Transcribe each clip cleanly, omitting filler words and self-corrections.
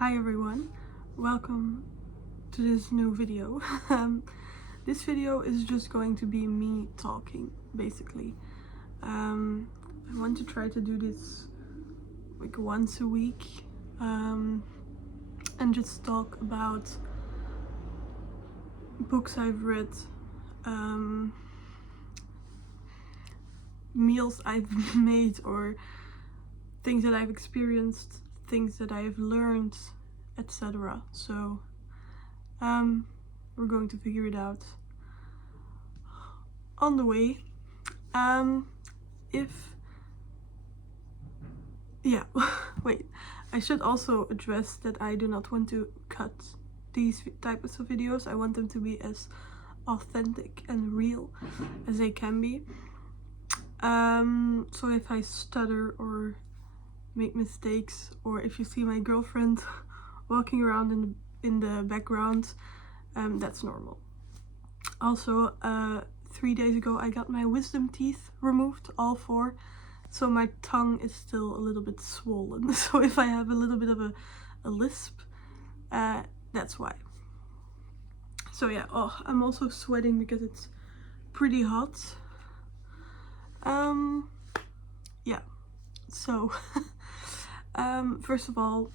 Hi everyone, welcome to this new video. This video is just going to be me talking, basically. I want to try to do this like once a week and just talk about books I've read, meals I've made, or things that I've experienced, things that I've learned, etc. So we're going to figure it out on the way. Wait, I should also address that I do not want to cut these types of videos. I want them to be as authentic and real as they can be. So if I stutter or make mistakes, or if you see my girlfriend walking around in the background, that's normal. Also, 3 days ago I got my wisdom teeth removed, all 4, so my tongue is still a little bit swollen. So if I have a little bit of a lisp, that's why. So yeah, I'm also sweating because it's pretty hot. Yeah, so first of all,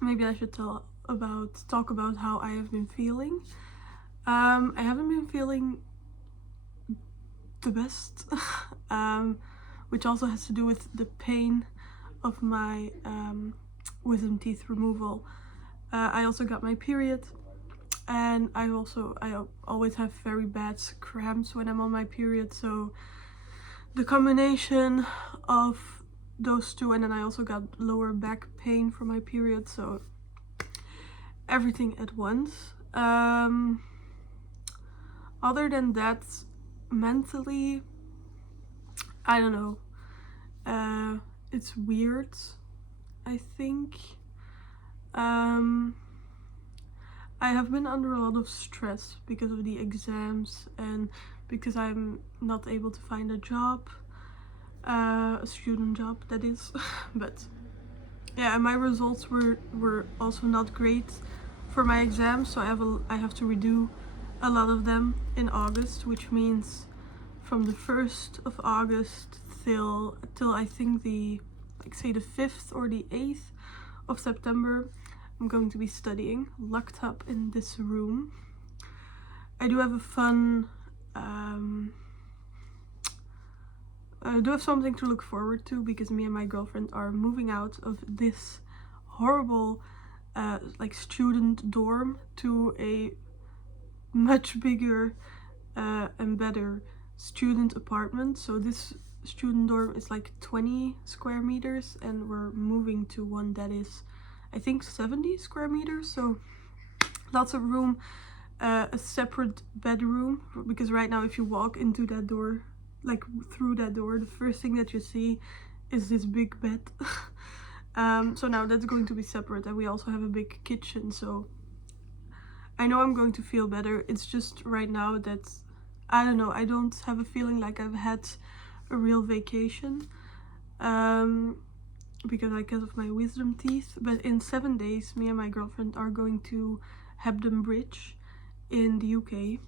maybe I should talk about how I have been feeling. I haven't been feeling the best, which also has to do with the pain of my wisdom teeth removal. I also got my period, and I always have very bad cramps when I'm on my period, so the combination of those two, and then I also got lower back pain from my period, so everything at once. Other than that, mentally, I don't know, it's weird, I think. I have been under a lot of stress because of the exams and because I'm not able to find a job, a student job that is. But yeah, and my results were also not great for my exams, so I have to redo a lot of them in August, which means from the 1st of August till I think the 5th or the 8th of September, I'm going to be studying, locked up in this room. I do have a fun, I do have something to look forward to, because me and my girlfriend are moving out of this horrible student dorm to a much bigger and better student apartment. So this student dorm is like 20 square meters, and we're moving to one that is, I think, 70 square meters, so lots of room, a separate bedroom, because right now if you walk into that door, like through that door, the first thing that you see is this big bed. So now that's going to be separate, and we also have a big kitchen, so I know I'm going to feel better. It's just right now that, I don't know, I don't have a feeling like I've had a real vacation, because of my wisdom teeth. But in 7 days, me and my girlfriend are going to Hebden Bridge in the UK.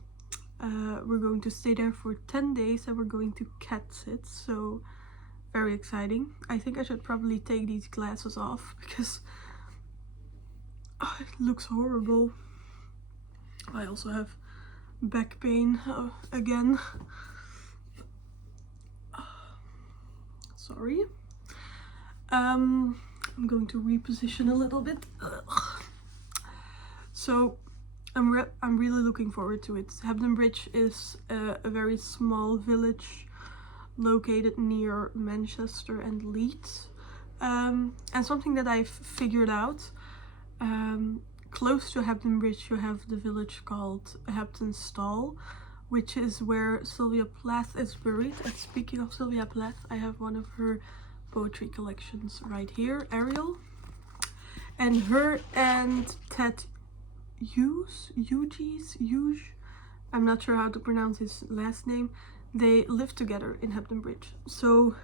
We're going to stay there for 10 days and we're going to cat sit, so very exciting. I think I should probably take these glasses off because it looks horrible. I also have back pain again. Sorry. I'm going to reposition a little bit. So I'm really looking forward to it. Hebden Bridge is a very small village located near Manchester and Leeds, and something that I've figured out, close to Hebden Bridge you have the village called Hebden Stall, which is where Sylvia Plath is buried. And speaking of Sylvia Plath, I have one of her poetry collections right here, Ariel. And her and Ted Hughes, I'm not sure how to pronounce his last name, they live together in Hebden Bridge. So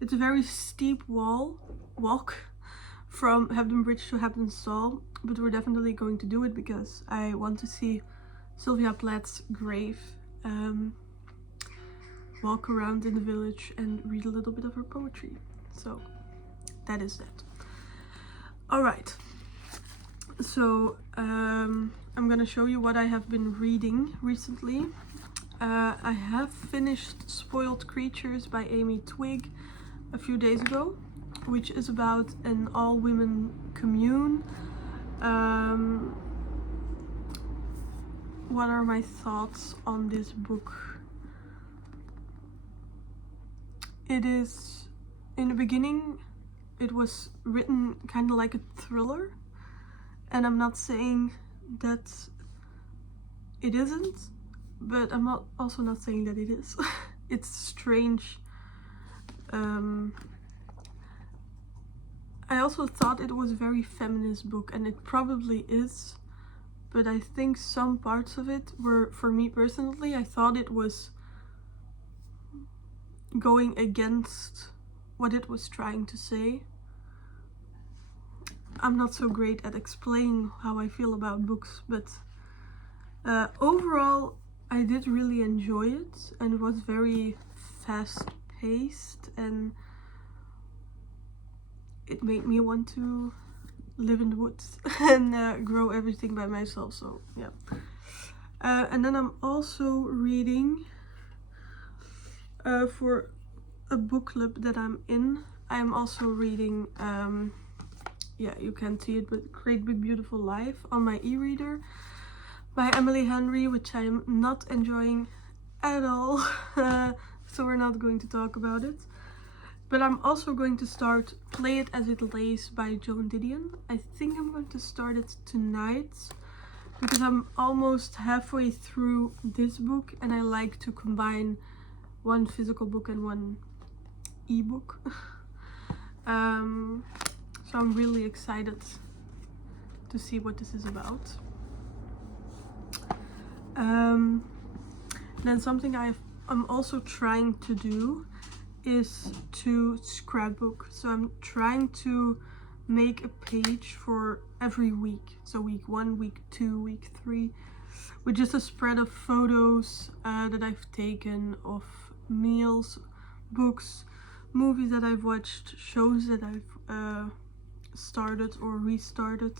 it's a very steep walk from Hebden Bridge to Hebden Stall, but we're definitely going to do it because I want to see Sylvia Plath's grave, walk around in the village and read a little bit of her poetry. So that is that. Alright, so I'm gonna show you what I have been reading recently. I have finished Spoiled Creatures by Amy Twigg a few days ago, which is about an all-women commune. What are my thoughts on this book? It is, in the beginning, it was written kind of like a thriller, and I'm not saying that it isn't, but I'm also not saying that it is. It's strange. I also thought it was a very feminist book, and it probably is, but I think some parts of it were, for me personally, I thought it was going against what it was trying to say. I'm not so great at explaining how I feel about books, but overall I did really enjoy it, and it was very fast paced, and it made me want to live in the woods and grow everything by myself, so yeah. And then I'm also reading for a book club that I'm in. I'm also reading, yeah, you can't see it, but Great Big Beautiful Life on my e-reader by Emily Henry, which I am not enjoying at all. So we're not going to talk about it. But I'm also going to start Play It As It Lays by Joan Didion. I think I'm going to start it tonight because I'm almost halfway through this book, and I like to combine one physical book and one ebook. So I'm really excited to see what this is about. Then something I'm also trying to do is to scrapbook. So I'm trying to make a page for every week. So week 1, week 2, week 3, with just a spread of photos that I've taken of meals, books, movies that I've watched, shows that I've started or restarted,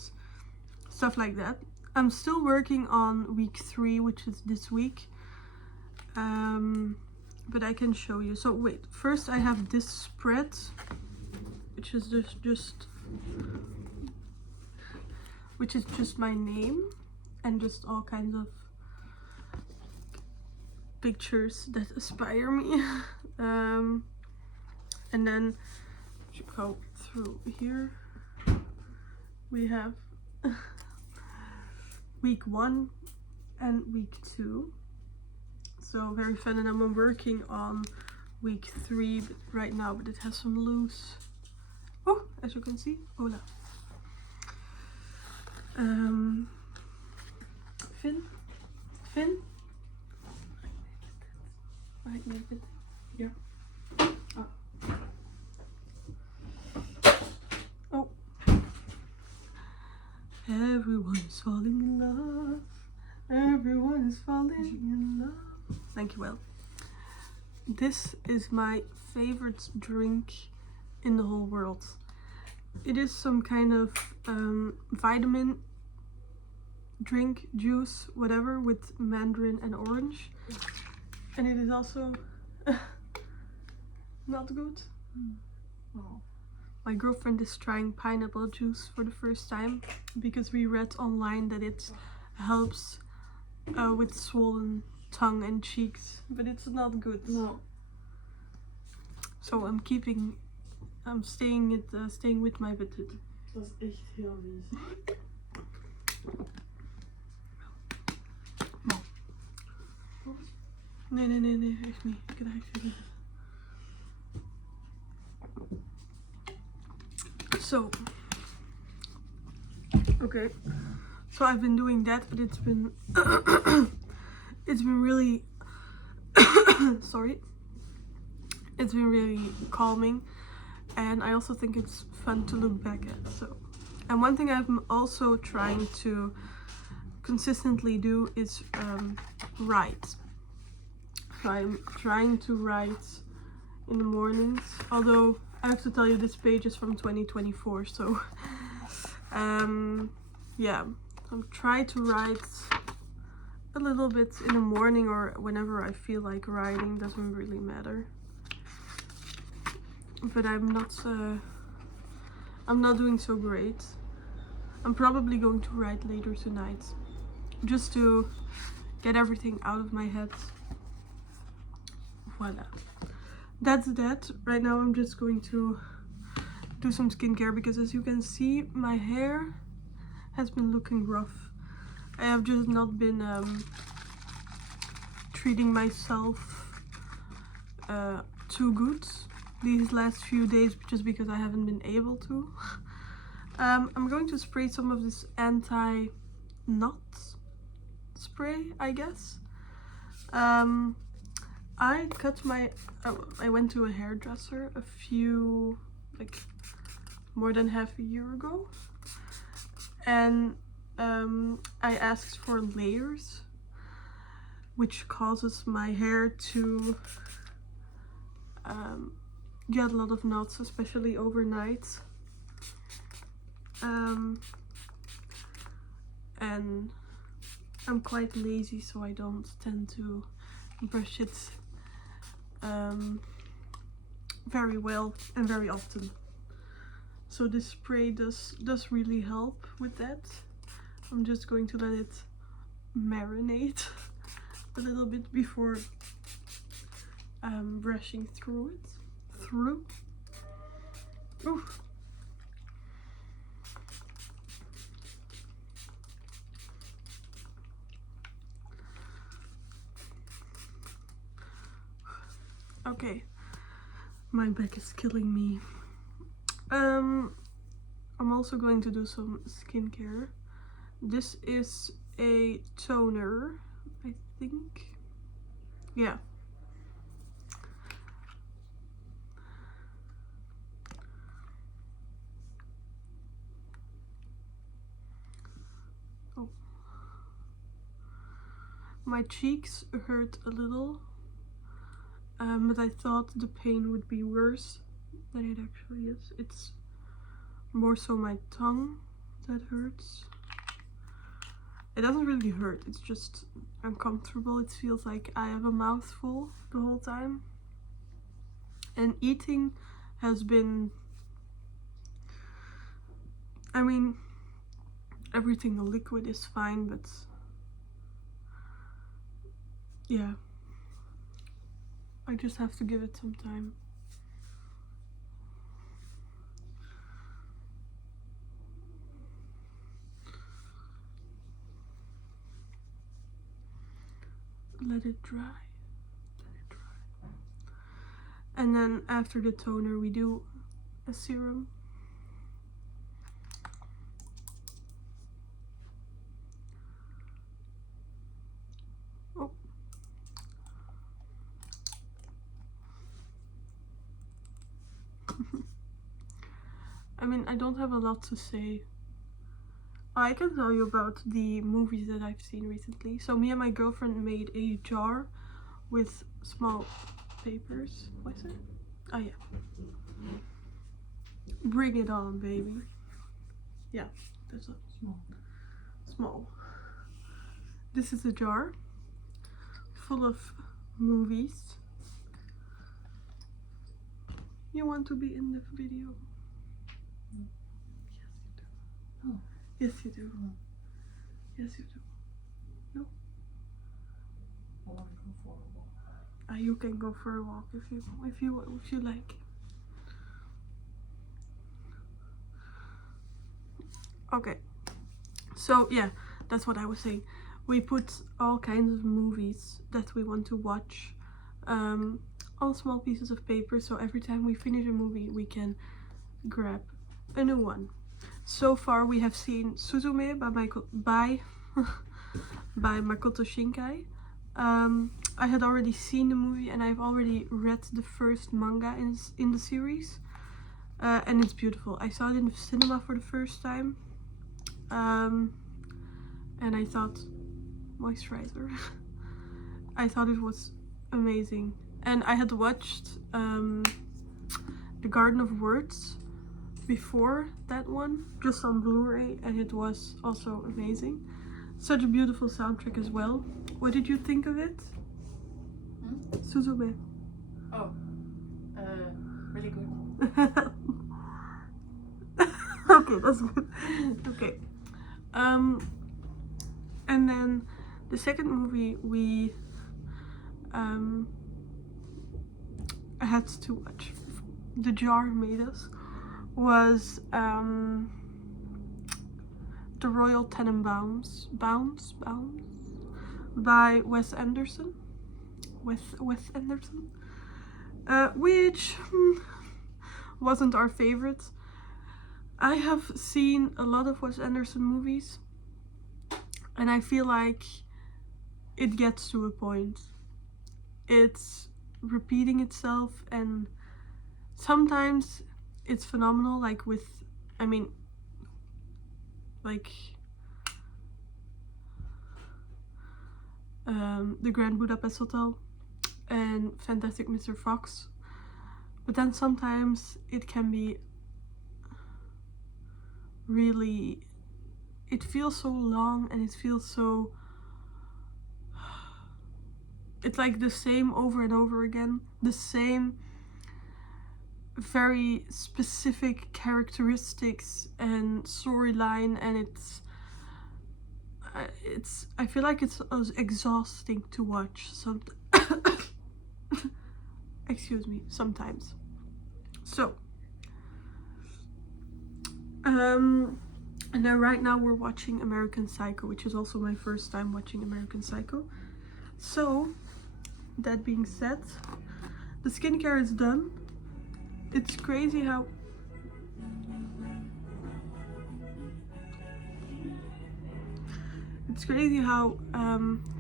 stuff like that. I'm still working on week 3, which is this week, but I can show you. So wait, first I have this spread, which is just my name and just all kinds of pictures that inspire me. And then you go through here, we have week 1 and week 2, so very fun. And I'm working on week 3 right now, but it has some loose, oh, as you can see, hola. Finn, right, make it, yeah. Oh. Everyone is falling in love. Everyone is falling in love. Thank you, Will. This is my favorite drink in the whole world. It is some kind of vitamin drink, juice, whatever, with mandarin and orange. And it is also not good. Oh. My girlfriend is trying pineapple juice for the first time because we read online that it helps with swollen tongue and cheeks, but it's not good. No. So I'm staying with my petit. Dat is echt heel vies. Nee, echt niet. Ik krijg het. So, okay. So I've been doing that, but it's been it's been really sorry. It's been really calming. and I also think it's fun to look back at. So, and one thing I'm also trying to consistently do is write. So I'm trying to write in the mornings, although I have to tell you this page is from 2024, so yeah, I'm trying to write a little bit in the morning or whenever I feel like writing, doesn't really matter. But I'm not doing so great. I'm probably going to write later tonight, just to get everything out of my head. Voila. That's that. Right now I'm just going to do some skincare because, as you can see, my hair has been looking rough. I have just not been treating myself too good these last few days, just because I haven't been able to. I'm going to spray some of this anti-knot spray, I guess. I cut my I went to a hairdresser a few, like, more than half a year ago, and I asked for layers, which causes my hair to get a lot of knots, especially overnight. And I'm quite lazy, so I don't tend to brush it very well and very often. So this spray does really help with that. I'm just going to let it marinate a little bit before brushing through it. Ooh. Okay, my back is killing me. I'm also going to do some skincare. This is a toner, I think. Yeah. Oh. My cheeks hurt a little. But I thought the pain would be worse than it actually is. It's more so my tongue that hurts. It doesn't really hurt, it's just uncomfortable. It feels like I have a mouthful the whole time. And eating has been, I mean, everything liquid is fine, but yeah, I just have to give it some time. Let it dry. Let it dry. And then after the toner, we do a serum. Oh. I mean, I don't have a lot to say. I can tell you about the movies that I've seen recently. So me and my girlfriend made a jar with small papers. What is it? Oh yeah. Bring it on, baby. Yeah, that's a small. This is a jar full of movies. You want to be in the video? Yes, you do. Yes, you do. No? I want to go for a walk. You can go for a walk if you like. Okay. So yeah, that's what I was saying. We put all kinds of movies that we want to watch on small pieces of paper. So every time we finish a movie, we can grab a new one. So far we have seen Suzume by Makoto Shinkai. I had already seen the movie and I've already read the first manga in the series. and it's beautiful. I saw it in the cinema for the first time, and I thought, moisturizer. I thought it was amazing. And I had watched The Garden of Words before that one, just on Blu-ray, and it was also amazing. Such a beautiful soundtrack as well. What did you think of it? Suzume. Oh, really good. Okay, that's good. Okay. And then the second movie we had to watch, The Jar Made Us, was The Royal Tenenbaums by Wes Anderson. Wes Anderson, which wasn't our favorite. I have seen a lot of Wes Anderson movies, and I feel like it gets to a point. It's repeating itself, and sometimes it's phenomenal, like with, I mean, like The Grand Budapest Hotel and Fantastic Mr. Fox. But then sometimes it can be really, it feels so long, and it feels so, it's like the same over and over again, the same very specific characteristics and storyline, and I feel like it's exhausting to watch excuse me, sometimes. So and then right now we're watching American Psycho, which is also my first time watching American Psycho. So that being said, the skincare is done. It's crazy how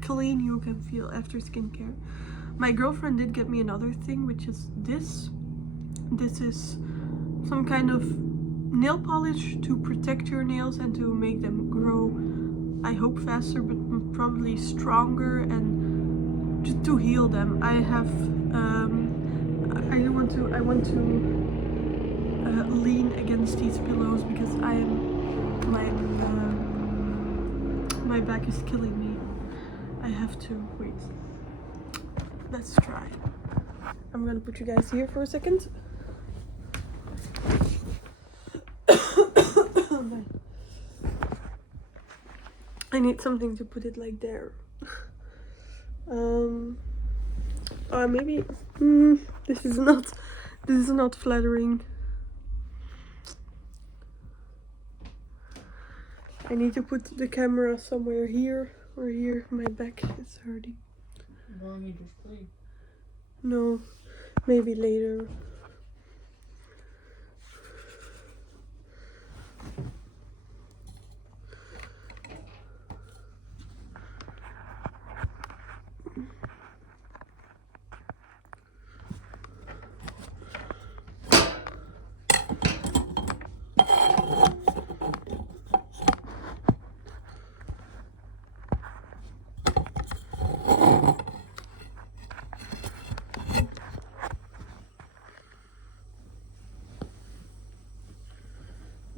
clean you can feel after skincare. My girlfriend did get me another thing, which is this. This is some kind of nail polish to protect your nails and to make them grow, I hope faster, but probably stronger, and just to heal them. I have I want to lean against these pillows because my back is killing me. I have to wait. Let's try. I'm gonna put you guys here for a second. I need something to put it like there. Maybe this is not flattering. I need to put the camera somewhere here or here. My back is hurting. Why don't you just play? No, maybe later.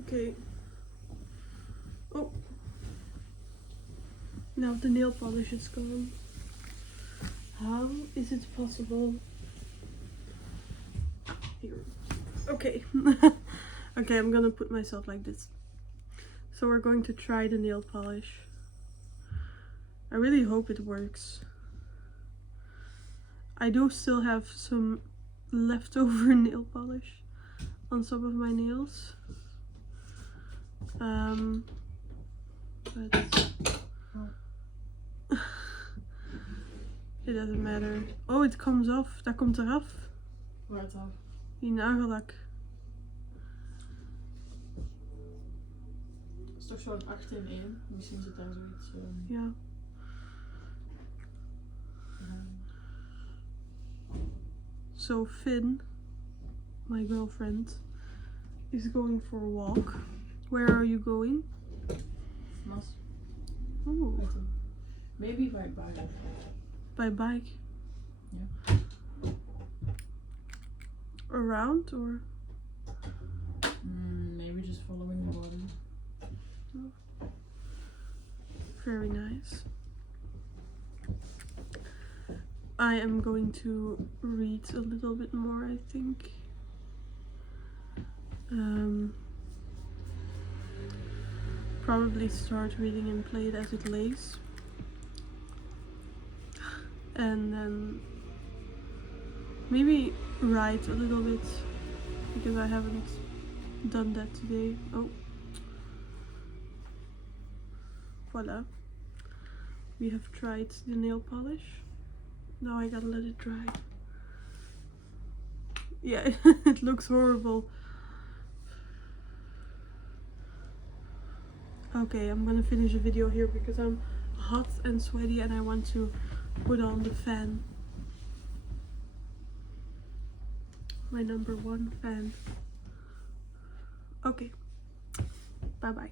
Okay. Oh. Now the nail polish is gone. How is it possible? Here. Okay. Okay, I'm gonna put myself like this. So we're going to try the nail polish. I really hope it works. I do still have some leftover nail polish on some of my nails. But it doesn't matter. Oh, it comes off. Dat komt eraf. Waar dan? Die nagellak. Dat is toch zo'n 8 in 1? Misschien zit daar zoiets. Ja. So Finn, my girlfriend, is going for a walk. Where are you going? Must. Oh, I think. Maybe by bike. by bike. Yeah. Around or? Maybe just following the body. Very nice. I am going to read a little bit more, I think. Probably start reading and play it as it lays. And then maybe write a little bit because I haven't done that today. Oh. Voila. We have tried the nail polish. Now I gotta let it dry. Yeah, it looks horrible. Okay, I'm gonna finish the video here because I'm hot and sweaty and I want to put on the fan. My #1 fan. Okay, bye bye.